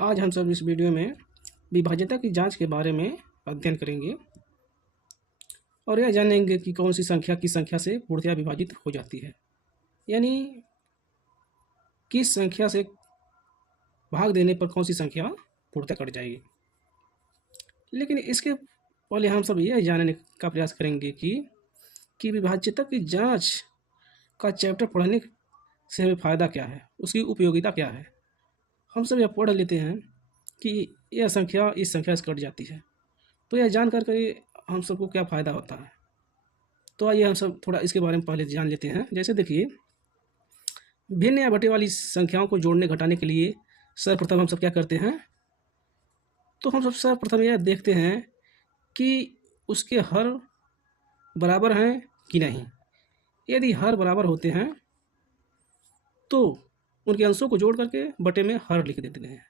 आज हम सब इस वीडियो में विभाज्यता की जांच के बारे में अध्ययन करेंगे और यह जानेंगे कि कौन सी संख्या किस संख्या से पूर्णतया विभाजित हो जाती है, यानी किस संख्या से भाग देने पर कौन सी संख्या पूर्णतया कट जाएगी। लेकिन इसके पहले हम सब यह जानने का प्रयास करेंगे कि विभाज्यता की जांच का चैप्टर पढ़ने से हमें फ़ायदा क्या है, उसकी उपयोगिता क्या है। हम सब यह पढ़ लेते हैं कि यह संख्या इस संख्या से कट जाती है, तो यह जान कर हम सबको क्या फ़ायदा होता है। तो आइए हम सब थोड़ा इसके बारे में पहले जान लेते हैं। जैसे देखिए, भिन्न या बटे वाली संख्याओं को जोड़ने घटाने के लिए सर्वप्रथम हम सब क्या करते हैं, तो हम सब सर्वप्रथम यह देखते हैं कि उसके हर बराबर हैं कि नहीं। यदि हर बराबर होते हैं तो उनके अंशों को जोड़ करके बटे में हर लिख देते हैं।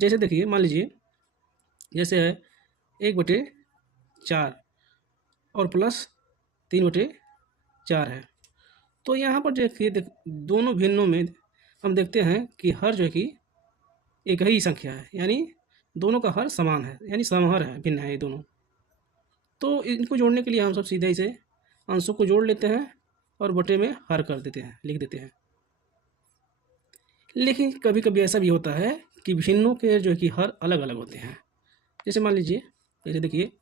जैसे देखिए, मान लीजिए जैसे है 1/4 और प्लस 3/4 है, तो यहाँ पर देखिए दोनों भिन्नों में हम देखते हैं कि हर जो है कि एक ही संख्या है, यानी दोनों का हर समान है, यानी समहर है, भिन्न है ये दोनों। तो इनको जोड़ने के लिए हम सब सीधे इसे अंशों को जोड़ लेते हैं और बटे में हर कर देते हैं, लिख देते हैं। लेकिन कभी कभी ऐसा भी होता है कि भिन्नों के जो है कि हर अलग अलग होते हैं। जैसे मान लीजिए, जैसे देखिए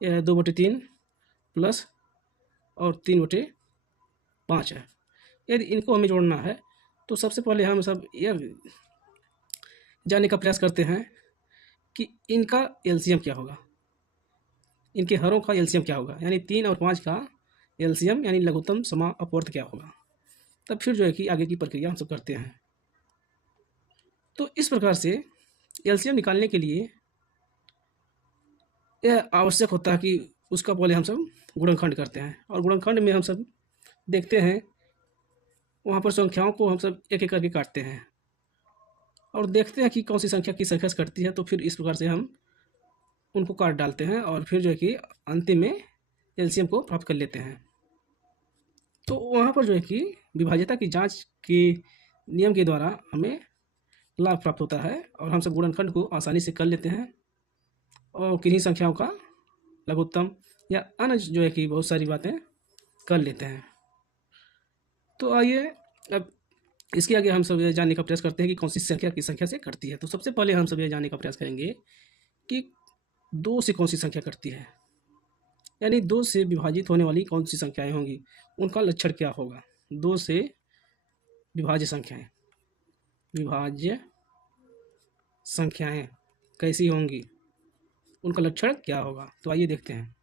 यह 2/3 प्लस और 3/5 है। यदि इनको हमें जोड़ना है तो सबसे पहले हम सब यह जानने का प्रयास करते हैं कि इनका एलसीएम क्या होगा, इनके हरों का एलसीएम क्या होगा, यानी 3 और 5 का एलसीएम यानी लघुत्तम अपवर्त क्या होगा। तब फिर जो है कि आगे की प्रक्रिया हम सब करते हैं। तो इस प्रकार से एलसीएम निकालने के लिए यह आवश्यक होता है कि उसका पहले हम सब गुणनखंड करते हैं, और गुणनखंड में हम सब देखते हैं वहाँ पर संख्याओं को हम सब एक एक करके काटते हैं और देखते हैं कि कौन सी संख्या किस संख्या से कटती है। तो फिर इस प्रकार से हम उनको काट डालते हैं और फिर जो है कि अंतिम में एलसीएम को प्राप्त कर लेते हैं। तो वहाँ पर जो है कि विभाज्यता की जांच के नियम के द्वारा हमें लाभ प्राप्त होता है और हम सब गुणनखंड को आसानी से कर लेते हैं और किन्हीं संख्याओं का लघुत्तम या अन्य जो है कि बहुत सारी बातें कर लेते हैं। तो आइए अब इसके आगे हम सब यह जानने का प्रयास करते हैं कि कौन सी संख्या किस संख्या से कटती है। तो सबसे पहले हम सब यह जानने का प्रयास करेंगे कि 2 से कौन सी संख्या कटती है, यानी 2 से विभाजित होने वाली कौन सी संख्याएं होंगी, उनका लक्षण क्या होगा। 2 से विभाज्य संख्याएं कैसी होंगी, उनका लक्षण क्या होगा। तो आइए देखते हैं।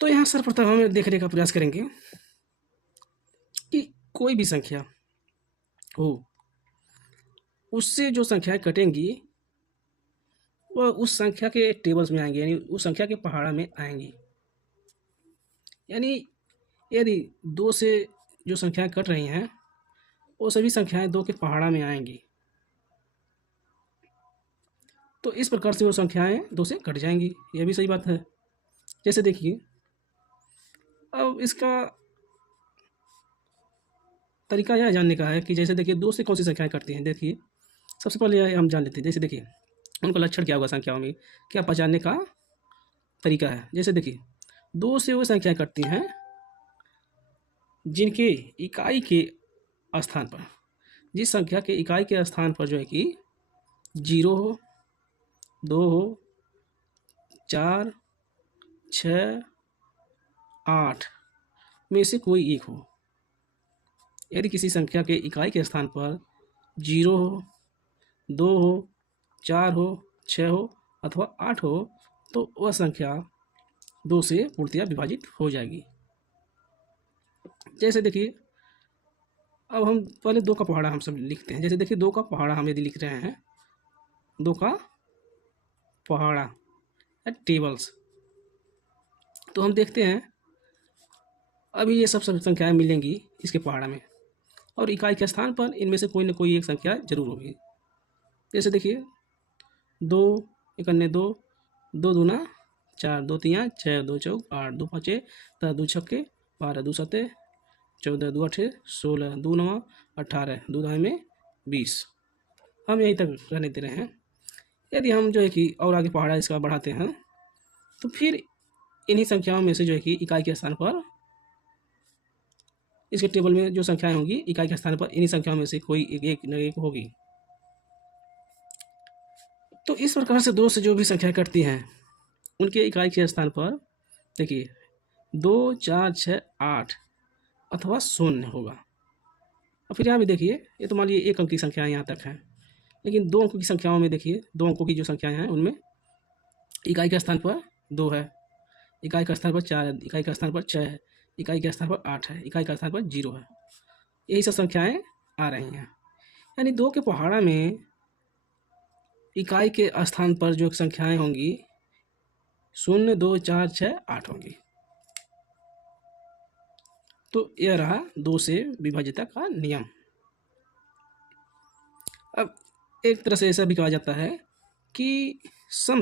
तो यहाँ सर्वप्रथम हम देखने का प्रयास करेंगे कि कोई भी संख्या हो, उससे जो संख्याएं कटेंगी वह उस संख्या के टेबल्स में आएंगी, यानी उस संख्या के पहाड़ा में आएंगी। यानी यदि 2 से जो संख्याएं कट रही हैं वो सभी संख्याएं 2 के पहाड़ा में आएंगी, तो इस प्रकार से वो संख्याएं 2 से कट जाएंगी। यह भी सही बात है। जैसे देखिए, अब इसका तरीका यह जानने का है कि जैसे देखिए 2 से कौन सी संख्याएं कटती हैं। देखिए सबसे पहले यह हम जान लेते हैं। जैसे देखिए उनका लक्षण क्या होगा, संख्याओं में क्या पहचानने का तरीका है। जैसे देखिए 2 से वो संख्याएं कटती हैं जिनके इकाई के स्थान पर, जिस संख्या के इकाई के स्थान पर जो है कि 0 हो, 2 हो, 4, 6, 8 में से कोई एक हो। यदि किसी संख्या के इकाई के स्थान पर 0 हो, 2 हो, 4 हो, 6 हो अथवा 8 हो तो वह संख्या 2 से पूर्णतया विभाजित हो जाएगी। जैसे देखिए, अब हम पहले 2 का पहाड़ा हम सब लिखते हैं। जैसे देखिए 2 का पहाड़ा हम यदि लिख रहे हैं, 2 का पहाड़ा या टेबल्स, तो हम देखते हैं अभी ये सब संख्याएं मिलेंगी इसके पहाड़ा में, और इकाई के स्थान पर इनमें से कोई न कोई एक संख्या जरूर होगी। जैसे देखिए 2 1 2, 2 दूना 4, 2 3 6, 2 चौक 8, 2 5 10, 2 छक्के 12, 2 7 14, 2 8 16, 2 9 18, 2 दाएं में 20। हम यहीं तक रहने दे रहे हैं। यदि हम जो है कि और आगे पहाड़ा इसका बढ़ाते हैं तो फिर इन्हीं संख्याओं में से जो है कि इकाई के स्थान पर इसके टेबल में जो संख्याएं होंगी इकाई के स्थान पर इन्हीं संख्याओं में से कोई एक न एक होगी। तो इस प्रकार से 2 से जो भी संख्या कटती हैं उनके इकाई के स्थान पर देखिए 2, 4, 6, 8 अथवा 0 होगा। और फिर यहाँ भी देखिए ये तो मान लीजिए 1 अंक की संख्याएं यहाँ तक हैं, लेकिन 2 अंकों की संख्याओं में देखिए 2 अंकों की जो संख्याएं हैं उनमें इकाई के स्थान पर 2 है, इकाई का स्थान पर 4 है, इकाई का स्थान पर 6 है, इकाई के स्थान पर 8 है, इकाई का स्थान पर 0 है। यही सब संख्याएं आ रही हैं। यानी 2 के पहाड़ा में इकाई के स्थान पर जो संख्याएं होंगी 0, 2, 4, 6, 8 होंगी। तो यह रहा 2 से विभाज्यता का नियम। अब एक तरह से ऐसा भी कहा जाता है कि सम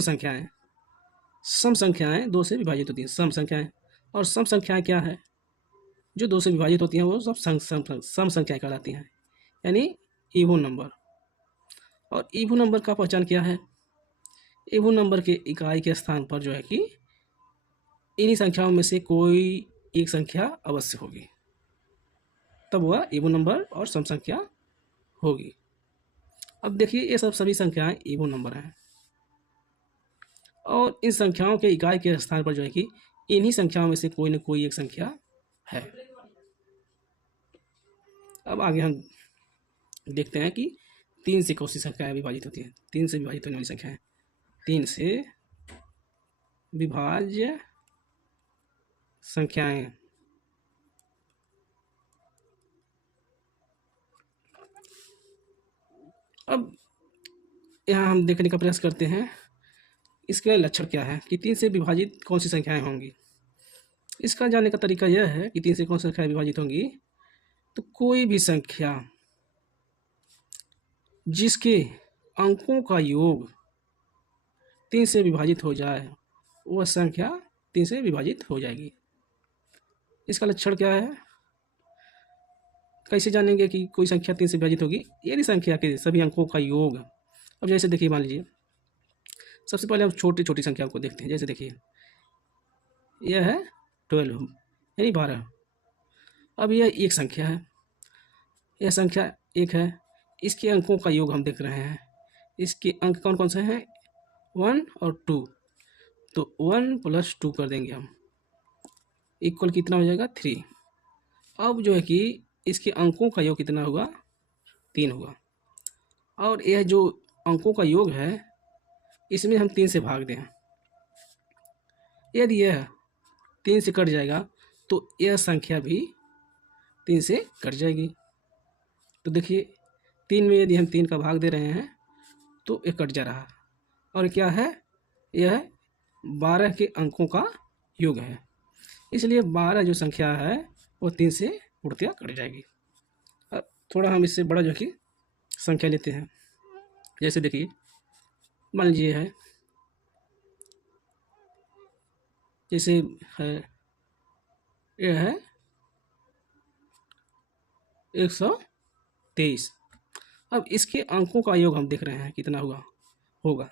संख्याएं 2 से विभाजित होती हैं, सम संख्याएं। और सम संख्याएं क्या है? जो 2 से विभाजित होती हैं वो सब सम संख्याएं कहलाती हैं, यानी इवन नंबर। और इवन नंबर का पहचान क्या है? इवन नंबर के इकाई के स्थान पर जो है कि इन्हीं संख्याओं में से कोई एक संख्या अवश्य होगी, तब वह इवन नंबर और सम संख्या होगी। अब देखिए ये सब सभी संख्याएं इवन नंबर हैं और इन संख्याओं के इकाई के स्थान पर जो है कि इन्हीं संख्याओं में से कोई न कोई एक संख्या है। अब आगे हम देखते हैं कि 3 से कौन सी संख्याएं विभाजित होती हैं। 3 से विभाजित होने वाली संख्याएं 3 से विभाज्य संख्याएं। अब यहाँ हम देखने का प्रयास करते हैं इसका लक्षण क्या है कि 3 से विभाजित कौन सी संख्याएं होंगी। इसका जानने का तरीका यह है कि 3 से कौन सी संख्याएं विभाजित होंगी, तो कोई भी संख्या जिसके अंकों का योग 3 से विभाजित हो जाए वह संख्या 3 से विभाजित हो जाएगी। इसका लक्षण क्या है? कैसे जानेंगे कि कोई संख्या 3 से विभाजित होगी? यदि संख्या के सभी अंकों का योग, अब जैसे देखिए मान लीजिए सबसे पहले हम छोटी छोटी संख्याओं को देखते हैं। जैसे देखिए यह है 12 यानी 12। अब यह एक संख्या है, यह संख्या 1 है, इसके अंकों का योग हम देख रहे हैं। इसके अंक कौन कौन से हैं? 1 और 2। तो 1 + 2 कर देंगे हम, इक्वल कितना हो जाएगा? 3। अब जो है कि इसके अंकों का योग कितना होगा? 3 होगा। और यह जो अंकों का योग है इसमें हम 3 से भाग दें। यदि यह 3 से कट जाएगा तो यह संख्या भी 3 से कट जाएगी। तो देखिए 3 में यदि हम 3 का भाग दे रहे हैं तो ये कट जा रहा है। और क्या है? यह 12 के अंकों का योग है, इसलिए 12 जो संख्या है वो 3 से पूर्णतया कट जाएगी। अब थोड़ा हम इससे बड़ा जो कि संख्या लेते हैं। जैसे देखिए मान लीजिए है, जैसे है यह है 123। अब इसके अंकों का योग हम देख रहे हैं कितना होगा।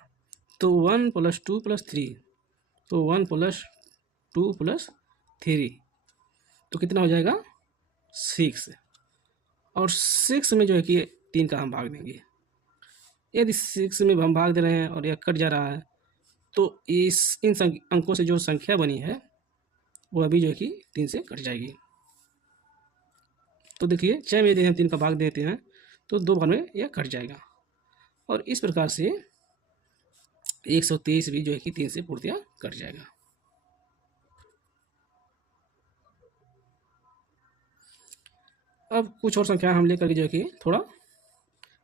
तो 1 + 2 + 3, तो 1 + 2 + 3 तो कितना हो जाएगा? 6। और 6 में जो है कि 3 का हम भाग देंगे। यदि 6 में हम भाग दे रहे हैं और यह कट जा रहा है तो इन अंकों से जो संख्या बनी है वह भी जो है कि 3 से कट जाएगी। तो देखिए 6 में यदि हम 3 का भाग देते हैं तो 2 बार में यह कट जाएगा। और इस प्रकार से 123 भी जो है कि 3 से पूर्णतया कट जाएगा। अब कुछ और संख्या हम लेकर के जो है कि थोड़ा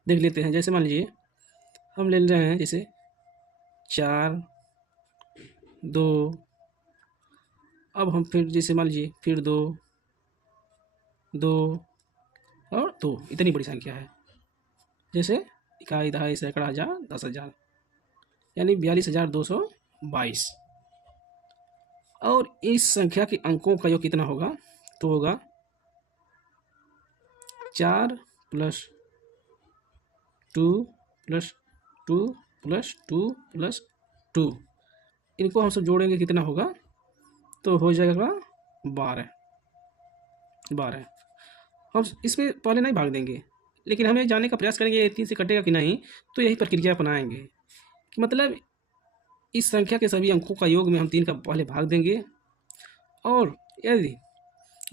देख लेते हैं। जैसे मान लीजिए हम ले रहे हैं जैसे 4, 2। अब हम फिर जैसे मान लीजिए फिर 2, 2 और 2, इतनी बड़ी संख्या है। जैसे इकाई, दहाई, सैकड़ा, हज़ार, 10,000 यानी 42,222। और इस संख्या के अंकों का योग कितना होगा? तो होगा 4 + 2 plus two plus two plus two, इनको हम सब जोड़ेंगे कितना होगा, तो हो जाएगा 12। 12 हम इसमें पहले नहीं भाग देंगे, लेकिन हमें जानने का प्रयास करेंगे ये 3 से कटेगा कि नहीं। तो यही प्रक्रिया अपनाएंगे कि मतलब इस संख्या के सभी अंकों का योग में हम 3 का पहले भाग देंगे, और यदि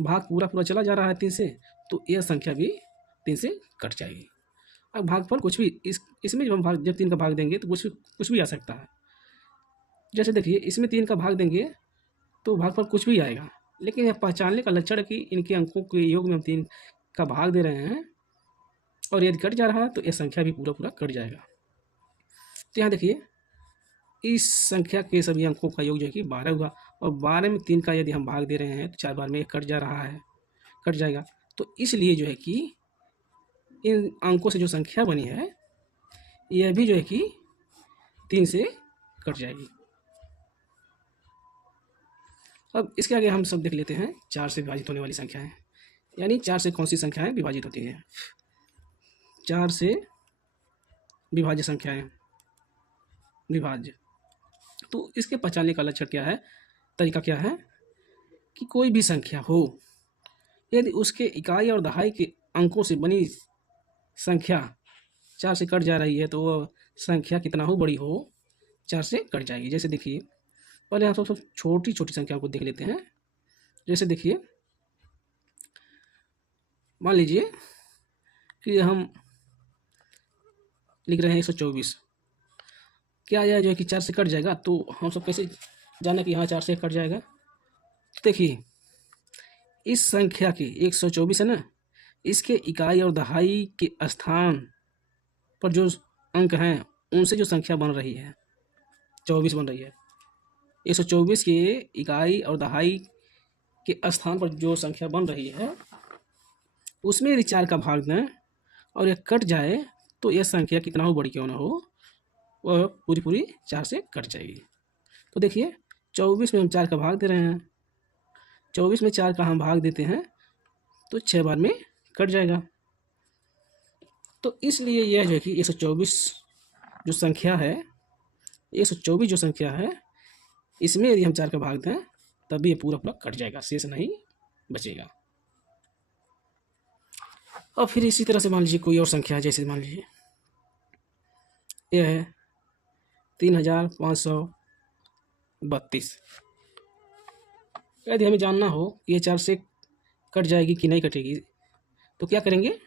भाग पूरा पूरा चला जा रहा है 3 से, तो यह संख्या भी 3 से कट जाएगी। अब भागफल कुछ भी इसमें जब 3 का भाग देंगे तो कुछ भी आ सकता है। जैसे देखिए इसमें 3 का भाग देंगे तो भागफल कुछ भी आएगा, लेकिन यह पहचानने का लक्षण है कि इनके अंकों के योग में हम 3 का भाग दे रहे हैं, और यदि कट जा रहा है तो यह संख्या भी पूरा पूरा कट जाएगा। तो यहाँ देखिए इस संख्या के सभी अंकों का योग जो है कि 12 हुआ, और 12 में 3 का यदि हम भाग दे रहे हैं तो 4 बार में कट जा रहा है, कट जाएगा। तो इसलिए जो है कि इन अंकों से जो संख्या बनी है यह भी जो है कि 3 से कट जाएगी। अब इसके आगे हम सब देख लेते हैं 4 से विभाजित होने वाली संख्याएं, यानी 4 से कौन सी संख्याएं विभाजित होती हैं। 4 से विभाज्य संख्याएं, विभाज्य, तो इसके पहचानने का लक्षण क्या है, तरीका क्या है कि कोई भी संख्या हो, यदि उसके इकाई और दहाई के अंकों से बनी संख्या 4 से कट जा रही है, तो वह संख्या कितना हो, बड़ी हो, 4 से कट जाएगी। जैसे देखिए पहले हम सब छोटी छोटी संख्याओं को देख लेते हैं। जैसे देखिए मान लीजिए कि हम लिख रहे हैं 124, क्या यह जो है कि 4 से कट जाएगा, तो हम सब कैसे जाने कि हाँ 4 से कट जाएगा। तो देखिए इस संख्या के 124 है ना, इसके इकाई और दहाई के स्थान पर जो अंक हैं उनसे जो संख्या बन रही है 24 बन रही है। 124 के इकाई और दहाई के स्थान पर जो संख्या बन रही है उसमें यदि 4 का भाग दें और यह कट जाए, तो यह संख्या कितना हो, बड़ी क्यों ना हो, वह पूरी पूरी 4 से कट जाएगी। तो देखिए 24 में हम 4 का भाग दे रहे हैं, 24 में 4 का हम भाग देते हैं तो 6 बार में कट जाएगा। तो इसलिए यह जो है कि 124 जो संख्या है, 124 जो संख्या है, इसमें यदि हम 4 का भाग दें तभी ये पूरा पूरा कट जाएगा, शेष नहीं बचेगा। और फिर इसी तरह से मान लीजिए कोई और संख्या है, जैसे मान लीजिए यह है 3532। यदि हमें जानना हो कि ये 4 से कट जाएगी कि नहीं कटेगी, तो क्या करेंगे,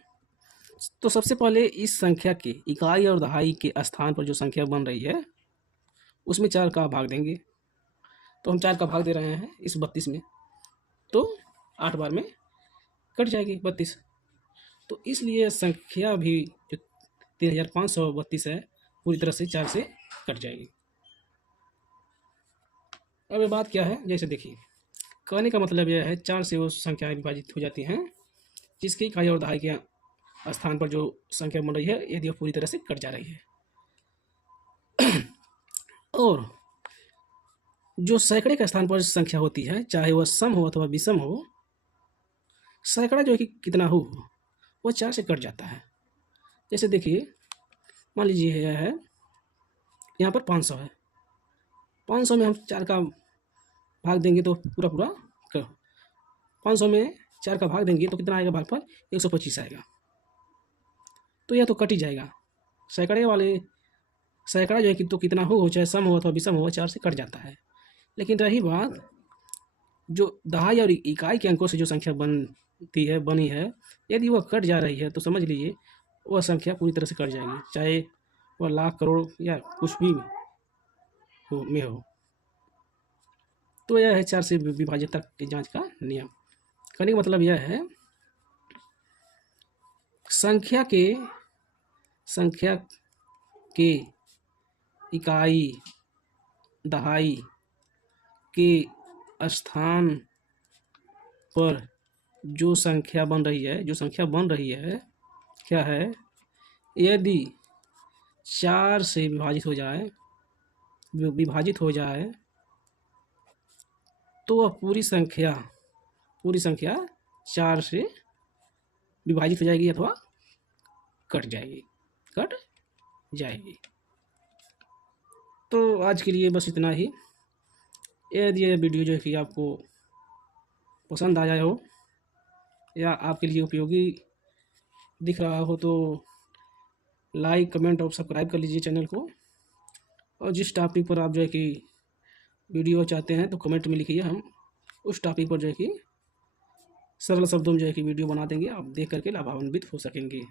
तो सबसे पहले इस संख्या के इकाई और दहाई के स्थान पर जो संख्या बन रही है उसमें 4 का भाग देंगे। तो हम 4 का भाग दे रहे हैं इस 32 में, तो 8 बार में कट जाएगी 32। तो इसलिए संख्या भी जो 3532 है पूरी तरह से 4 से कट जाएगी। अब ये बात क्या है, जैसे देखिए कहने का मतलब यह है 4 से वो संख्याएं विभाजित हो जाती हैं जिसकी इकाई और दहाई के स्थान पर जो संख्या बन रही है यदि वो पूरी तरह से कट जा रही है। और जो सैकड़े के स्थान पर संख्या होती है, चाहे वह सम हो अथवा विषम हो, सैकड़ा जो है कि कितना हो वह 4 से कट जाता है। जैसे देखिए मान लीजिए यह है, यहाँ पर 500 है, 500 में हम 4 का भाग देंगे तो पूरा पूरा 500 में 4 का भाग देंगे तो कितना आएगा, भागफल 125 आएगा। तो यह तो कट ही जाएगा, सैकड़ा जो है कि तो कितना हो, चाहे सम हो अथवा विषम हो, 4 से कट जाता है। लेकिन रही बात जो दहाई और इकाई के अंकों से जो संख्या बनी है, यदि वह कट जा रही है तो समझ लीजिए वह संख्या पूरी तरह से कट जाएगी, चाहे वह लाख करोड़ या कुछ भी हो। तो यह है 4 से विभाज्यता की जांच का नियम। कहने का मतलब यह है संख्या के इकाई दहाई के स्थान पर जो संख्या बन रही है क्या है, यदि 4 से विभाजित हो जाए तो वह पूरी संख्या 4 से विभाजित हो जाएगी अथवा कट जाएगी। तो आज के लिए बस इतना ही। यदि ये वीडियो जो है कि आपको पसंद आया हो या आपके लिए उपयोगी दिख रहा हो तो लाइक, कमेंट और सब्सक्राइब कर लीजिए चैनल को। और जिस टॉपिक पर आप जो है कि वीडियो चाहते हैं तो कमेंट में लिखिए, हम उस टॉपिक पर जो है कि सरल शब्दों में जो है कि वीडियो बना देंगे, आप देख करके लाभान्वित हो सकेंगे।